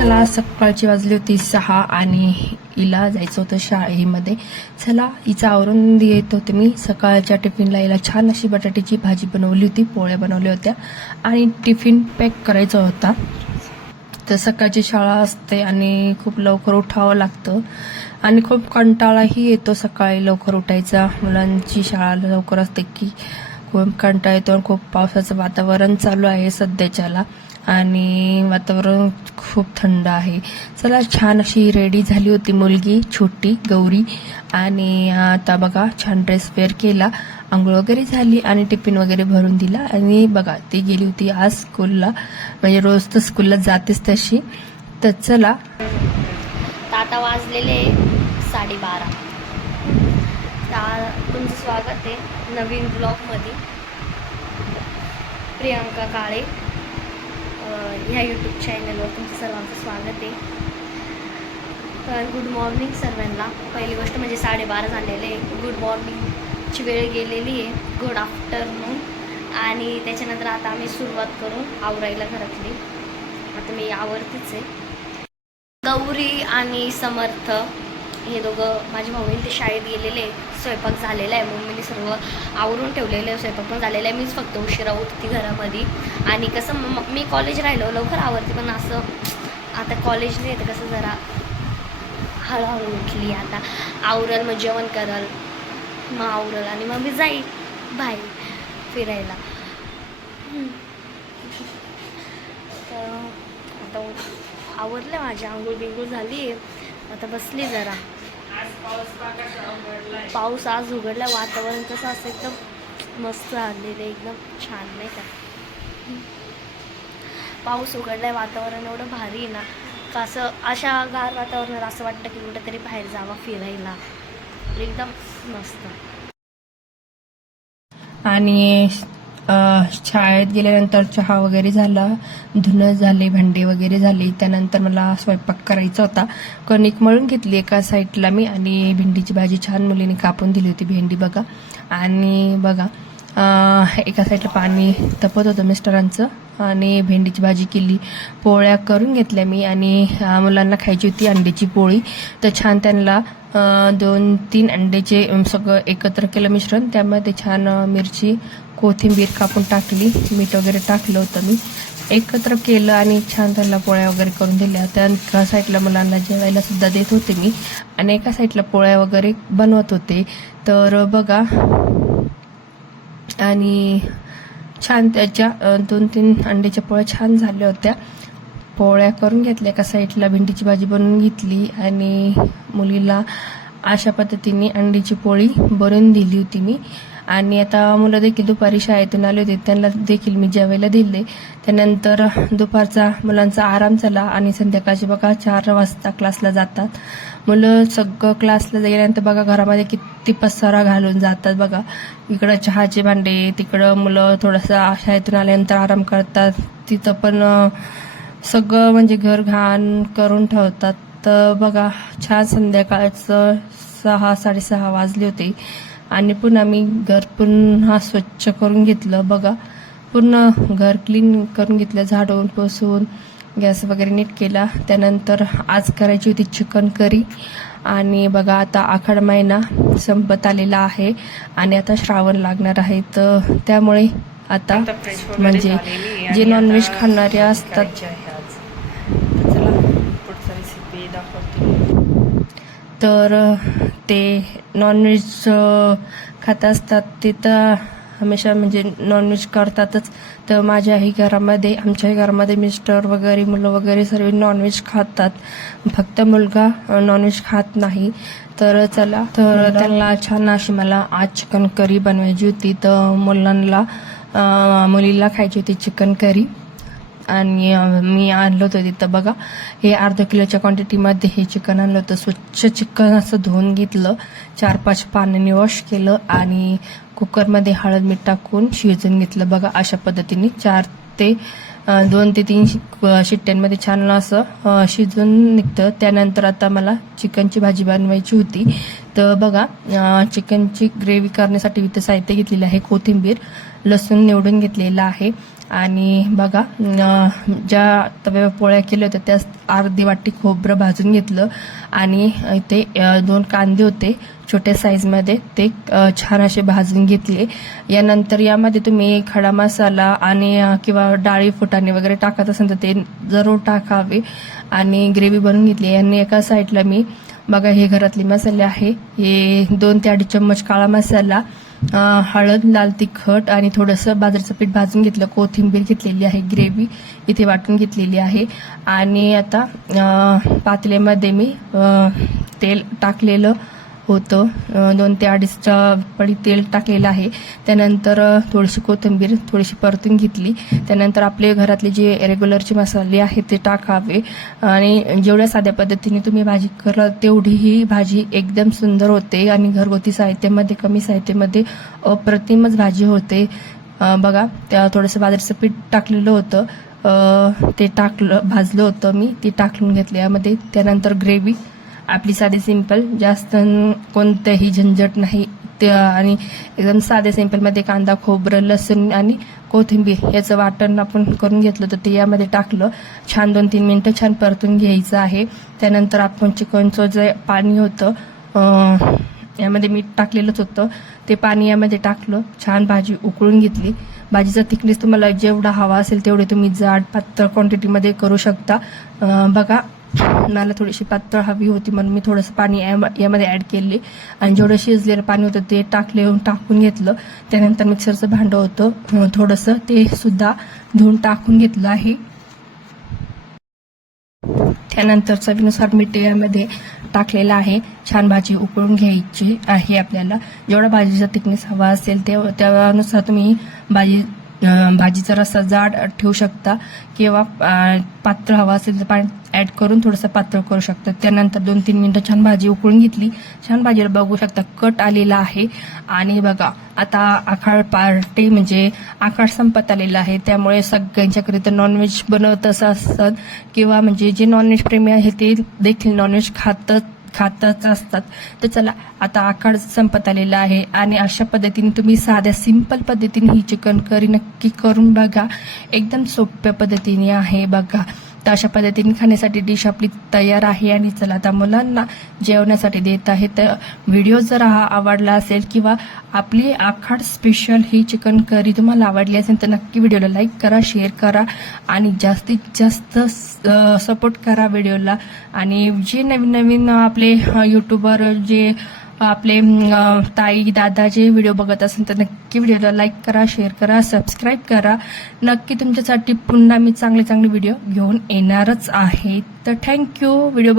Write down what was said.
चला, सकाळची वाजली होती 6 आणि हिला जायचं होतं शाळेमध्ये. चला, हिचं आवरून देत होते मी. सकाळच्या टिफिनला हिला छान अशी बटाट्याची भाजी बनवली होती, पोळ्या बनवल्या होत्या आणि टिफिन पॅक करायचा होता. तर सकाळची शाळा असते आणि खूप लवकर उठावं लागतं आणि खूप कंटाळाही येतो सकाळी लवकर उठायचा. मुलांची शाळा लवकर असते की खूप कंटाळा येतो आणि खूप पावसाचं वातावरण चालू आहे सध्याच्याला आणि वातावरण खूप थंड आहे. चला, छान अशी रेडी झाली होती मुलगी छोटी गौरी आणि आता बघा छान ड्रेस वेअर केला, आंघोळ वगैरे झाली आणि टिफिन वगैरे भरून दिला आणि बघा ती गेली होती आज स्कूलला. म्हणजे रोज तर स्कूलला जातेच तशी. तर चला, आता वाजलेले 12:30. तुमचं स्वागत आहे नवीन ब्लॉगमध्ये. प्रियांका काळे ह्या यूट्यूब चॅनलवर तुमचं सर्वांचं स्वागत आहे. तर गुड मॉर्निंग सर्वांना. पहिली गोष्ट म्हणजे 12:30 झालेले. गुड मॉर्निंगची वेळ गेलेली आहे. Good afternoon. आणि त्याच्यानंतर आता आम्ही सुरुवात करू आवरायला घरातली. आता मी आवरतीच आहे. गौरी आणि समर्थ हे दोघं माझे भाऊ ते शाळेत गेलेले. स्वयंपाक झालेला आहे, मम्मीने सर्व आवरून ठेवलेलं आहे. स्वयंपाक पण झालेला आहे. मीच फक्त उशिरा उठते घरामध्ये. आणि कसं मी कॉलेज राहिलो लवकर आवरते, पण असं आता कॉलेज नाही तर कसं जरा हळूहळू उठली. आता आवरल, मग जेवण करल, मग आवरल आणि मग मी जाईल बाहेर फिरायला. तर आता आवरलं, माझी आंघोळ बिंघोळ झाली आहे. आता बसली जरा. पाऊस आज उघडला. वातावरण कसं असं एकदम मस्त आलेलं, एकदम छान नाही का. पाऊस उघडलाय, वातावरण एवढं भारी आहे ना का असं अशा गार वातावरणात असं वाटतं की कुठेतरी बाहेर जावं फिरायला. एकदम मस्त. आणि शाळेत गेल्यानंतर चहा वगैरे झाला, धुणं झाले, भांडे वगैरे झाले. त्यानंतर मला स्वयंपाक करायचा होता. कणिक मळून घेतली एका साईडला मी आणि भेंडीची भाजी छान मुलीने कापून दिली होती भेंडी बघा. आणि बघा एका साईडला पाणी तपत होतं मिस्टरांचं आणि भेंडीची भाजी केली. पोळ्या करून घेतल्या मी आणि मुलांना खायची होती अंड्याची पोळी. तर छान त्यांना 2-3 अंड्याचे सगळं एकत्र केलं मिश्रण. त्यामध्ये छान मिरची, कोथिंबीर कापून टाकली, मीठ वगैरे टाकलं होतं मी, एकत्र केलं आणि छान त्यांना पोळ्या वगैरे करून दिल्या. त्या एका साईडला मुलांना जेवायला सुद्धा देत होते मी आणि एका साईडला पोळ्या वगैरे बनवत होते. तर बघा, आणि छान त्याच्या 2-3 अंड्याच्या पोळ्या छान झाल्या होत्या. पोळ्या करून घेतल्या, एका साईडला भेंडीची भाजी बनवून घेतली आणि मुलीला अशा पद्धतीने अंड्याची पोळी बनवून दिली होती मी. आणि आता मुलं देखील दुपारी शाळेतून आले होते, त्यांना देखील मी जेवायला दिले. त्यानंतर दुपारचा मुलांचा आराम झाला आणि संध्याकाळची बघा 4 वाजता क्लासला जातात मुलं. सगळं क्लासला गेल्यानंतर बघा घरामध्ये किती पसारा घालून जातात बघा. इकडं चहाचे भांडे, तिकडं मुलं थोडंसं शाळेतून आल्यानंतर आराम करतात, तिथं पण सगळं म्हणजे घर घाण करून ठेवतात. तर बघा छान संध्याकाळचं 6-6:30 वाजले होते आणि पुन्हा मी घर पुन्हा स्वच्छ करून घेतलं बघा. पूर्ण घर क्लीन करून घेतलं, झाडून पुसून गॅस वगैरे नीट केला. त्यानंतर आज करायची होती चिकन करी. आणि बघा आता आषाढ महिना संपत आलेला आहे आणि आता श्रावण लागणार आहे. तर त्यामुळे आता म्हणजे जे नॉनव्हेज खाणारे असतात, चला पुढचा रेसिपी दाखवते. तर ते नॉनव्हेज खात असतात ते तर हमेशा म्हणजे नॉनव्हेज करतातच. तर माझ्याही घरामध्ये, आमच्याही घरामध्ये मिस्टर वगैरे, मुलं वगैरे सर्व नॉनव्हेज खातात. फक्त मुलगा नॉनव्हेज खात नाही. तर चला, तर त्यांना छान अशी मला आज चिकन करी बनवायची होती. तर मुलीला खायची होती चिकन करी आणि मी आणलं होतं तिथं बघा. हे अर्धा किलोच्या क्वांटिटीमध्ये हे चिकन आणलं होतं. स्वच्छ चिकन असं धुवून घेतलं, 4-5 पाण्याने वॉश केलं आणि कुकरमध्ये हळद मीठ टाकून शिजवून घेतलं बघा. अशा पद्धतीने 4 ते 2 ते 3 शिट्ट्यांमध्ये छान असं शिजून निघतं. त्यानंतर आता मला चिकनची भाजी बनवायची होती. तर बघा, चिकनची ग्रेव्ही करण्यासाठी इथं साहित्य घेतलेलं आहे. कोथिंबीर, लसूण निवडून घेतलेला आहे आणि बघा, ज्या तव्यावर पोळ्या केल्या होत्या त्यास अर्धी वाटी खोबरं भाजून घेतलं आणि इथे 2 कांदे होते छोट्या साईजमध्ये, ते छान असे भाजून घेतले. यानंतर यामध्ये तुम्ही खडा मसाला आणि किंवा डाळी फुटाणे वगैरे टाकत असेल तर ते जरूर टाकावे. आणि ग्रेव्ही बनवून घेतली. आणि एका साईडला मी बघा, हे घरातले मसाले आहे. हे 2 ते 2.5 चम्मच काळा मसाला, हळद, लाल तिखट आणि थोडंसं बाजरीचं पीठ भाजून घेतलं. कोथिंबीर घेतलेली आहे, ग्रेव्ही इथे वाटून घेतलेली आहे. आणि आता पातेल्यामध्ये मी तेल टाकलेलं होतं. 2 ते 2.5 पडी तेल टाकलेलं आहे. त्यानंतर थोडीशी कोथिंबीर थोडीशी परतून घेतली. त्यानंतर आपले घरातले जे रेग्युलरचे मसाले आहेत ते टाकावे. आणि जेवढ्या साध्या पद्धतीने तुम्ही भाजी कराल तेवढी ही भाजी एकदम सुंदर होते आणि घरगुती साहित्यामध्ये, कमी साहित्यामध्ये अप्रतिमच भाजी होते. बघा, त्या थोडंसं बाजरीचं पीठ टाकलेलं होतं, ते भाजलं होतं मी, ते टाकून घेतलं यामध्ये. त्यानंतर ग्रेव्ही आपली साधी सिंपल, जास्त कोणतंही झंझट नाही आणि एकदम साधे सिंपलमध्ये कांदा, खोबरं, लसूण आणि कोथिंबीर याचं वाटण आपण करून घेतलं तर ते यामध्ये टाकलं. छान 2-3 मिनिटं छान परतून घ्यायचं आहे. त्यानंतर आपण चिकनचं जे पाणी होतं यामध्ये मीठ टाकलेलंच होतं, ते पाणी यामध्ये टाकलं. छान भाजी उकळून घेतली. भाजीचा थिकनेस तुम्हाला जेवढा हवा असेल तेवढे तुम्ही जाड पातळ क्वांटिटीमध्ये करू शकता. बघा, मला थोडीशी पातळ हवी होती म्हणून मी थोडंसं पाणी यामध्ये ॲड केले आणि जेवढं शिजलेलं पाणी होतं ते टाकून घेतलं. त्यानंतर मिक्सरचं भांडं होतं थोडंसं, ते सुद्धा धुवून टाकून घेतलं आहे. त्यानंतर चवीनुसार मीठ यामध्ये टाकलेलं आहे. छान भाजी उकळून घ्यायची आहे. आपल्याला जेवढा भाजीचा थिकनेस हवा असेल त्यानुसार तुम्ही भाजीचा रस्सा जाड ठेवू शकता किंवा पातळ हवा असेल तर पाणी ॲड करून थोडंसं पातळ करू शकता. त्यानंतर 2-3 मिनिटं छान भाजी उकळून घेतली. छान भाजीला बघू शकता कट आलेला आहे. आणि बघा, आता आखाड पार्टी म्हणजे आखाड संपत आलेला आहे. त्यामुळे सगळ्यांच्याकडे तर नॉनव्हेज बनवत असतात किंवा म्हणजे जे नॉनव्हेज प्रेमी आहे ते देखील नॉनव्हेज खातच असतात. तर चला, आता आखाड संपत आलेला आहे आणि अशा पद्धतीने तुम्ही साध्या सिंपल पद्धतीने ही चिकन करी नक्की करून बघा. एकदम सोप्या पद्धतीने आहे बघा. तर अशा पद्धतीने खाण्यासाठी डिश आपली तयार आहे. आणि चला, आता मुलांना जेवण्यासाठी देत आहे. तर व्हिडिओ जर हा आवडला असेल किंवा आपली आखाड स्पेशल ही चिकन करी तुम्हाला आवडली असेल तर नक्की व्हिडिओला लाईक करा, शेअर करा आणि जास्तीत जास्त सपोर्ट करा व्हिडिओला. आणि जे नवीन नवीन आपले यूट्यूबर, जे आपले ताई दादा जे व्हिडिओ बघत असेल तर नक्की व्हिडिओला लाईक करा, शेअर करा, सबस्क्राईब करा. नक्की तुमच्यासाठी पुन्हा मी चांगले व्हिडिओ घेऊन येणारच आहे. तर थँक्यू व्हिडिओ